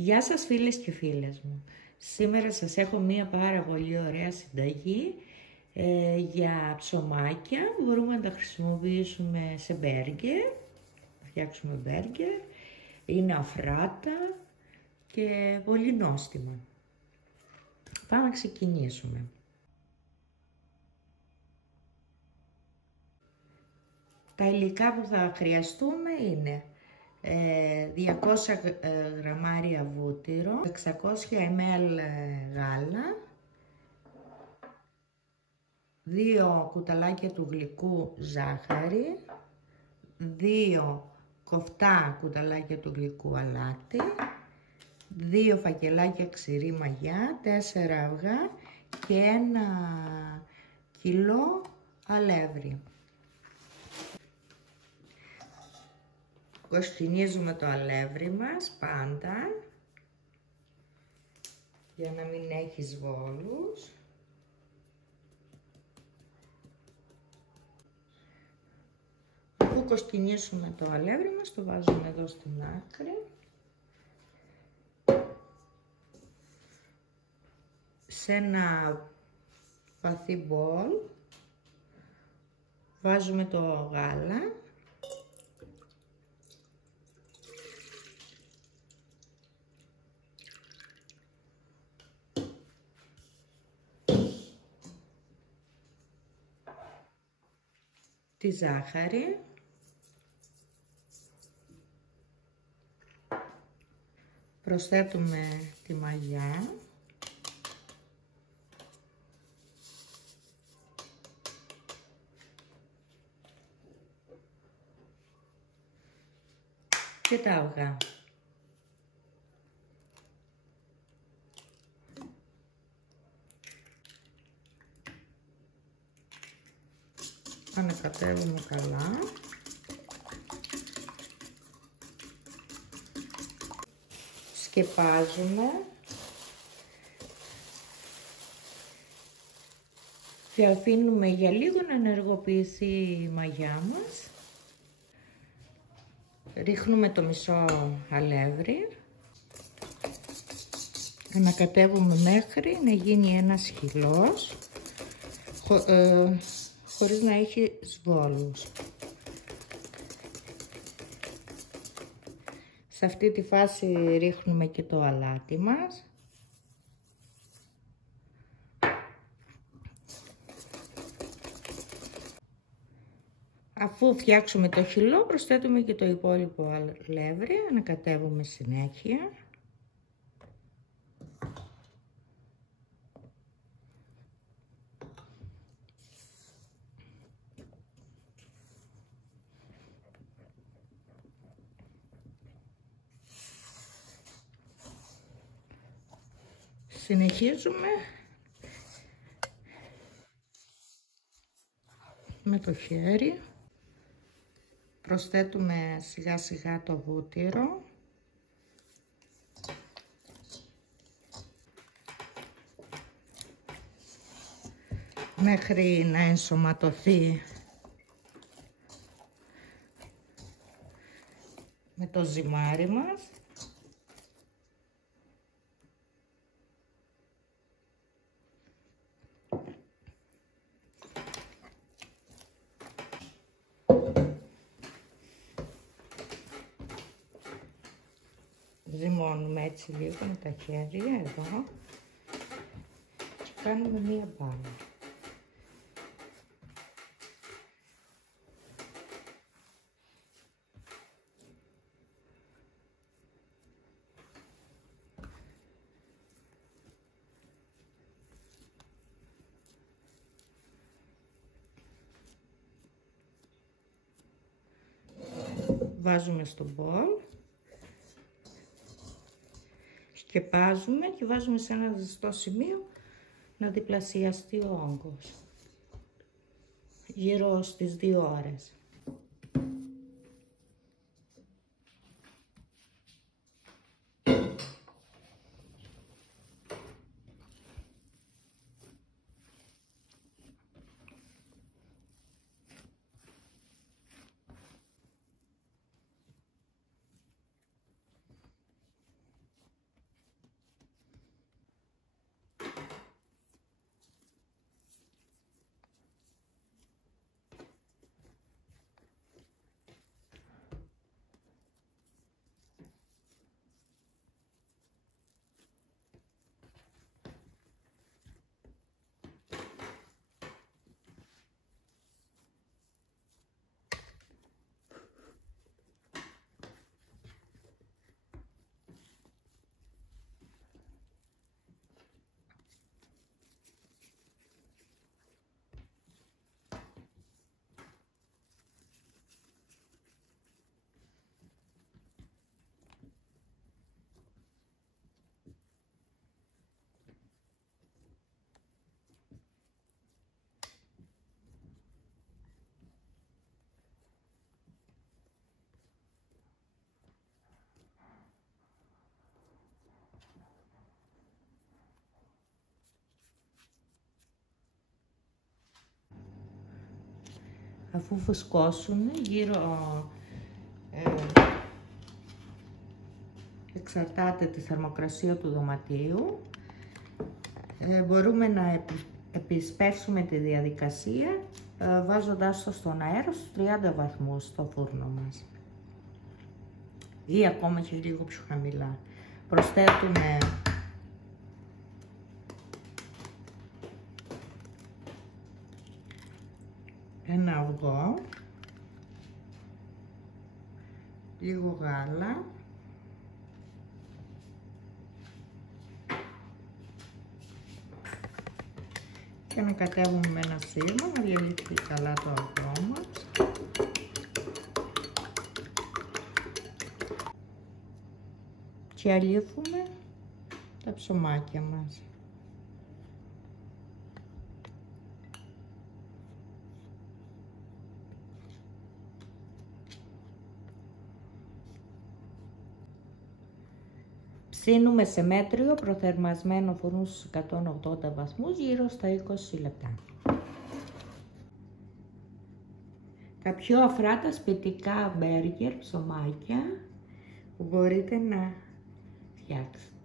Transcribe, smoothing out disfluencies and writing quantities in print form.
Γεια σας φίλες και φίλες μου. Σήμερα σας έχω μία πάρα πολύ ωραία συνταγή για ψωμάκια. Μπορούμε να τα χρησιμοποιήσουμε σε μπέργκερ, να φτιάξουμε μπέργκερ. Είναι αφράτα και πολύ νόστιμα. Πάμε να ξεκινήσουμε. Τα υλικά που θα χρειαστούμε είναι 200 γραμμάρια βούτυρο, 600 ml γάλα, 2 κουταλάκια του γλυκού ζάχαρη, 2 κοφτά κουταλάκια του γλυκού αλάτι, 2 φακελάκια ξηρή μαγιά, 4 αυγά και 1 κιλό αλεύρι. Κοστινίζουμε το αλεύρι μας πάντα για να μην έχει σβόλους. Αφού κοστινίσουμε το αλεύρι μας, το βάζουμε εδώ στην άκρη. Σε ένα βαθύ μπολ βάζουμε το γάλα. Τη ζάχαρη, προσθέτουμε τη μαγιά, και τα αυγά. Ανακατεύουμε καλά. Σκεπάζουμε. Και αφήνουμε για λίγο να ενεργοποιηθεί η μαγιά μας. Ρίχνουμε το μισό αλεύρι. Ανακατεύουμε μέχρι να γίνει ένας χυλός. Χωρίς να έχει σβόλους. Σε αυτή τη φάση ρίχνουμε και το αλάτι μας. Αφού φτιάξουμε το χυλό, προσθέτουμε και το υπόλοιπο αλεύρι, ανακατεύουμε συνέχεια. Συνεχίζουμε με το χέρι, προσθέτουμε σιγά σιγά το βούτυρο, μέχρι να ενσωματωθεί με το ζυμάρι μας. Ζυμώνουμε έτσι λίγο με τα χέρια εδώ και κάνουμε μία μπάλα. Βάζουμε στο μπολ. Σκεπάζουμε και βάζουμε σε ένα ζεστό σημείο να διπλασιαστεί ο όγκος. Γύρω στις 2 ώρες. Αφού φουσκώσουν γύρω, εξαρτάται τη θερμοκρασία του δωματίου, μπορούμε να επισπεύσουμε τη διαδικασία βάζοντάς το στον αέρα στους 30 βαθμούς στο φούρνο μας ή ακόμα και λίγο πιο χαμηλά. Προσθέτουμε ένα αυγό, λίγο γάλα, και ανακατεύουμε με ένα σύρμα να διαλύσει καλά το αυγό μας. Και αλείφουμε τα ψωμάκια μας. Ψήνουμε σε μέτριο προθερμασμένο φούρνο στους 180 βαθμούς γύρω στα 20 λεπτά. Τα πιο αφράτα σπιτικά μπέργκερ, ψωμάκια που μπορείτε να φτιάξετε.